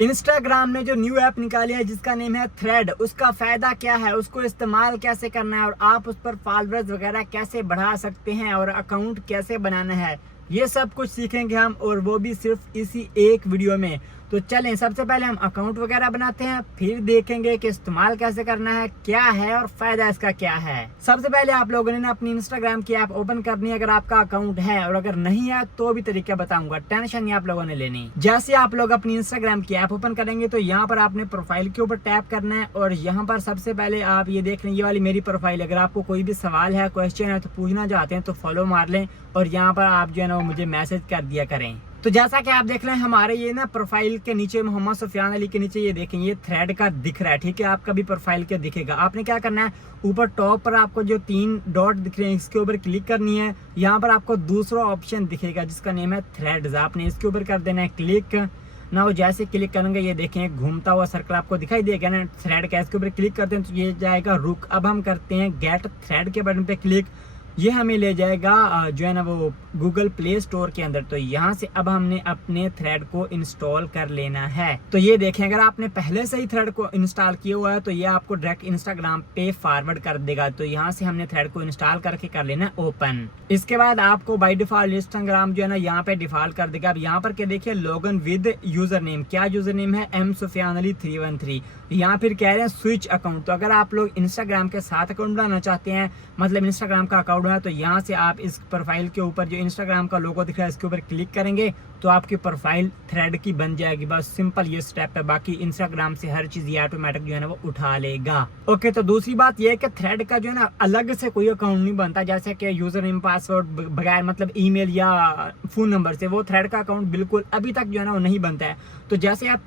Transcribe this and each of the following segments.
Instagram ने जो new app निकाली है जिसका नेम है थ्रेड, उसका फायदा क्या है, उसको इस्तेमाल कैसे करना है और आप उस पर फॉलोअर्स वगैरह कैसे बढ़ा सकते हैं और अकाउंट कैसे बनाना है, ये सब कुछ सीखेंगे हम, और वो भी सिर्फ इसी एक वीडियो में। तो चलें, सबसे पहले हम अकाउंट वगैरह बनाते हैं, फिर देखेंगे कि इस्तेमाल कैसे करना है, क्या है और फायदा इसका क्या है। सबसे पहले आप लोगों ने अपनी इंस्टाग्राम की ऐप ओपन करनी है अगर आपका अकाउंट है, और अगर नहीं है तो भी तरीका बताऊंगा, टेंशन नहीं आप लोगों ने लेनी। जैसे आप लोग अपनी इंस्टाग्राम की ऐप ओपन करेंगे तो यहाँ पर आपने प्रोफाइल के ऊपर टैप करना है, और यहाँ पर सबसे पहले आप ये देख लें, ये वाली मेरी प्रोफाइल। अगर आपको कोई भी सवाल है, क्वेश्चन है तो पूछना चाहते हैं तो फॉलो मार लें, और यहाँ पर आप जो है ना वो मुझे मैसेज कर दिया करें। तो जैसा कि आप देख रहे हैं हमारे ये ना प्रोफाइल के नीचे, मोहम्मद सुफियान अली के नीचे ये देखें, ये थ्रेड का दिख रहा है, ठीक है। आपका भी प्रोफाइल के दिखेगा। आपने क्या करना है, ऊपर टॉप पर आपको जो 3 डॉट दिख रहे हैं इसके ऊपर क्लिक करनी है। यहाँ पर आपको दूसरा ऑप्शन दिखेगा जिसका नेम है थ्रेड्स, आपने इसके ऊपर कर देना है क्लिक ना। वो जैसे क्लिक करेंगे ये देखें घूमता हुआ सर्कल आपको दिखाई देगा ना, थ्रेड का। इसके ऊपर क्लिक करते हैं तो ये जाएगा रुक। अब हम करते हैं गेट थ्रेड के बटन पे क्लिक, ये हमें ले जाएगा जो है ना वो गूगल प्ले स्टोर के अंदर। तो यहाँ से अब हमने अपने थ्रेड को इंस्टॉल कर लेना है। तो ये देखें, अगर आपने पहले से ही थ्रेड को इंस्टॉल किया हुआ है तो ये आपको डायरेक्ट इंस्टाग्राम पे फॉरवर्ड कर देगा। तो यहाँ से हमने थ्रेड को इंस्टॉल करके कर लेना ओपन। इसके बाद आपको बाय डिफॉल्ट इंस्टाग्राम जो है ना यहाँ पे डिफॉल्ट कर देगा। अब यहाँ पर क्या देखिए, लॉगिन विद यूजर नेम, क्या यूजर नेम है, M सुफियान अली 313। यहाँ फिर कह रहे हैं स्विच अकाउंट। तो अगर आप लोग इंस्टाग्राम के साथ अकाउंट बनाना चाहते हैं, मतलब इंस्टाग्राम का अकाउंट है, तो यहाँ से आप इस प्रोफाइल के ऊपर जो इंस्टाग्राम का लोगो दिख रहा है इसके ऊपर क्लिक करेंगे तो आपकी प्रोफाइल थ्रेड की बन जाएगी। बस सिंपल ये स्टेप है, बाकी इंस्टाग्राम से हर चीज ये ऑटोमेटिक जो है ना वो उठा लेगा। ओके, तो दूसरी बात ये है कि थ्रेड का जो है ना अलग से कोई अकाउंट नहीं बनता, जैसे कि यूजर नेम पासवर्ड बगैर मतलब ईमेल या फोन नंबर से, वो थ्रेड का अकाउंट बिल्कुल अभी तक जो है ना वो नहीं बनता है। तो जैसे आप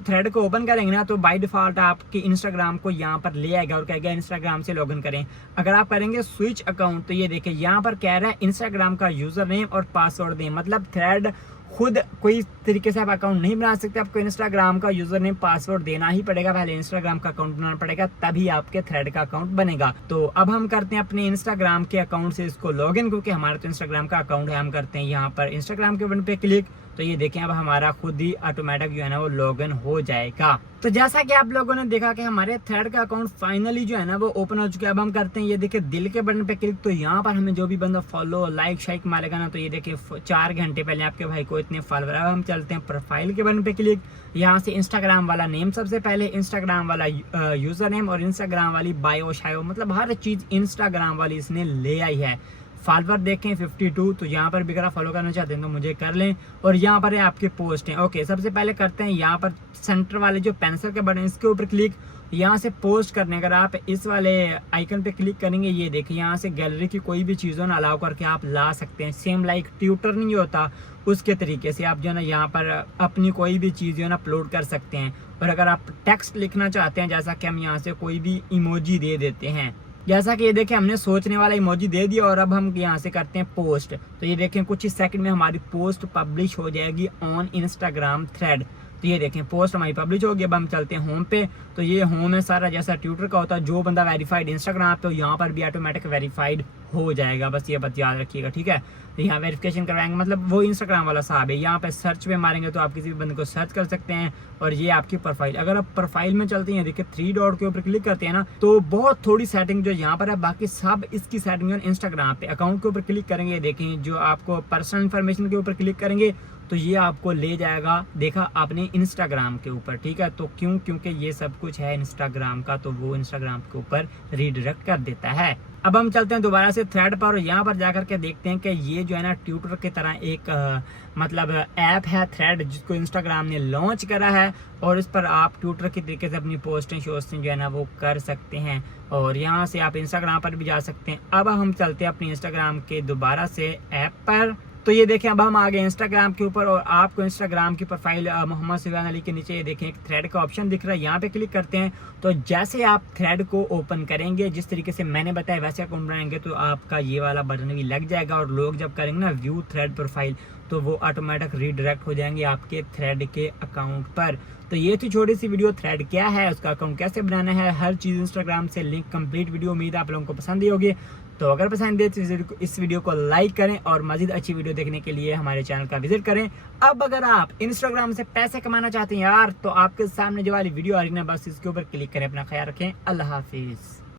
थ्रेड को ओपन करेंगे ना तो बाय डिफॉल्ट आपके इंस्टाग्राम को यहाँ पर ले आएगा और कहेगा इंस्टाग्राम से लॉगिन करें। अगर आप करेंगे स्विच अकाउंट तो ये देखिए यहाँ पर कह रहा है इंस्टाग्राम का यूजर नेम और पासवर्ड दें। मतलब थ्रेड खुद कोई तरीके से आप अकाउंट नहीं बना सकते, आपको इंस्टाग्राम का यूजर नेम पासवर्ड देना ही पड़ेगा, पहले इंस्टाग्राम का अकाउंट बनाना पड़ेगा, तभी आपके थ्रेड का अकाउंट बनेगा। तो अब हम करते हैं अपने इंस्टाग्राम के अकाउंट से इसको लॉगिन, क्योंकि हमारा तो इंस्टाग्राम का अकाउंट है। हम करते हैं यहाँ पर इंस्टाग्राम के बटन पे क्लिक, तो ये देखें अब हमारा खुद ही ऑटोमेटिक जो है ना वो लॉगिन हो जाएगा। तो जैसा कि आप लोगों ने देखा कि हमारे थ्रेड का अकाउंट फाइनली जो है ना वो ओपन हो चुका है। अब हम करते हैं ये देखिए दिल के बटन पे क्लिक, तो यहाँ पर हमें जो भी बंदा फॉलो लाइक शाइक मारेगा ना, तो ये देखिए 4 घंटे पहले आपके भाई को इतने फॉलोअर। अब हम चलते हैं प्रोफाइल के बटन पे क्लिक, यहाँ से इंस्टाग्राम वाला नेम सबसे पहले, इंस्टाग्राम वाला यूजर नेम और इंस्टाग्राम वाली बायो शायो, मतलब हर चीज इंस्टाग्राम वाली इसने ले आई है। फॉलोवर देखें 52, तो यहाँ पर भी अगर आप फॉलो करना चाहते हैं तो मुझे कर लें। और यहाँ पर है आपके पोस्ट हैं। ओके, सबसे पहले करते हैं यहाँ पर सेंटर वाले जो पेंसिल के बटन इसके ऊपर क्लिक, यहाँ से पोस्ट करने, अगर आप इस वाले आइकन पे क्लिक करेंगे ये देखिए यहाँ से गैलरी की कोई भी चीज़ों ना अलाउ करके आप ला सकते हैं। सेम लाइक ट्विटर नहीं होता उसके तरीके से आप जो है ना यहाँ पर अपनी कोई भी चीज़ जो है ना अपलोड कर सकते हैं। और अगर आप टेक्स्ट लिखना चाहते हैं, जैसा कि हम यहाँ से कोई भी इमोजी दे देते हैं, जैसा कि ये देखें हमने सोचने वाला इमोजी दे दिया, और अब हम यहाँ से करते हैं पोस्ट। तो ये देखें कुछ ही सेकंड में हमारी पोस्ट पब्लिश हो जाएगी ऑन इंस्टाग्राम थ्रेड। तो ये देखें पोस्ट हमारी पब्लिश होगी। अब हम चलते हैं होम पे, तो ये होम है सारा जैसा ट्विटर का होता है। जो बंदा वेरीफाइड इंस्टाग्राम पे, तो यहाँ पर भी ऑटोमेटिक वेरीफाइड हो जाएगा, बस ये बात याद रखिएगा, ठीक है। तो यहाँ वेरिफिकेशन करवाएंगे, मतलब वो इंस्टाग्राम वाला साहब है। यहाँ पे सर्च पे मारेंगे तो आप किसी भी बंदे को सर्च कर सकते हैं, और ये आपकी प्रोफाइल। अगर आप प्रोफाइल में चलते हैं देखिए 3 डॉट के ऊपर क्लिक करते हैं ना, तो बहुत थोड़ी सेटिंग जो यहाँ पर है, बाकी सब इसकी सेटिंग है इंस्टाग्राम पे। अकाउंट के ऊपर क्लिक करेंगे, देखें जो आपको पर्सनल इन्फॉर्मेशन के ऊपर क्लिक करेंगे तो ये आपको ले जाएगा, देखा आपने, इंस्टाग्राम के ऊपर, ठीक है। तो क्योंकि ये सब कुछ है इंस्टाग्राम का, तो वो इंस्टाग्राम के ऊपर रीडायरेक्ट कर देता है। अब हम चलते हैं दोबारा से थ्रेड पर, और यहाँ पर जाकर के देखते हैं कि ये जो है ना ट्विटर की तरह एक मतलब ऐप है थ्रेड, जिसको इंस्टाग्राम ने लॉन्च करा है, और इस पर आप ट्विटर की तरीके से अपनी पोस्टें शोस्टें जो है ना वो कर सकते हैं, और यहाँ से आप इंस्टाग्राम पर भी जा सकते हैं। अब हम चलते हैं अपनी इंस्टाग्राम के दोबारा से ऐप पर, तो ये देखें अब हम आ गए इंस्टाग्राम के ऊपर, और आपको इंस्टाग्राम की प्रोफाइल मोहम्मद सुफियान अली के नीचे ये देखें एक थ्रेड का ऑप्शन दिख रहा है, यहाँ पे क्लिक करते हैं। तो जैसे आप थ्रेड को ओपन करेंगे, जिस तरीके से मैंने बताया वैसे अकाउंट बनाएंगे, तो आपका ये वाला बटन भी लग जाएगा, और लोग जब करेंगे ना व्यू थ्रेड प्रोफाइल, तो वो ऑटोमेटिक रीडायरेक्ट हो जाएंगे आपके थ्रेड के अकाउंट पर। तो ये थी छोटी सी वीडियो, थ्रेड क्या है, उसका अकाउंट कैसे बनाना है, हर चीज़ इंस्टाग्राम से लिंक कंप्लीट वीडियो। उम्मीद है आप लोगों को पसंद ही होगी। तो अगर पसंद है तो इस वीडियो को लाइक करें और मजीद अच्छी वीडियो देखने के लिए हमारे चैनल का विजिट करें। अब अगर आप इंस्टाग्राम से पैसे कमाना चाहते हैं यार, तो आपके सामने जो वाली वीडियो आ रही है ना, बस इसके ऊपर क्लिक करें। अपना ख्याल रखें। अल्लाह हाफिज़।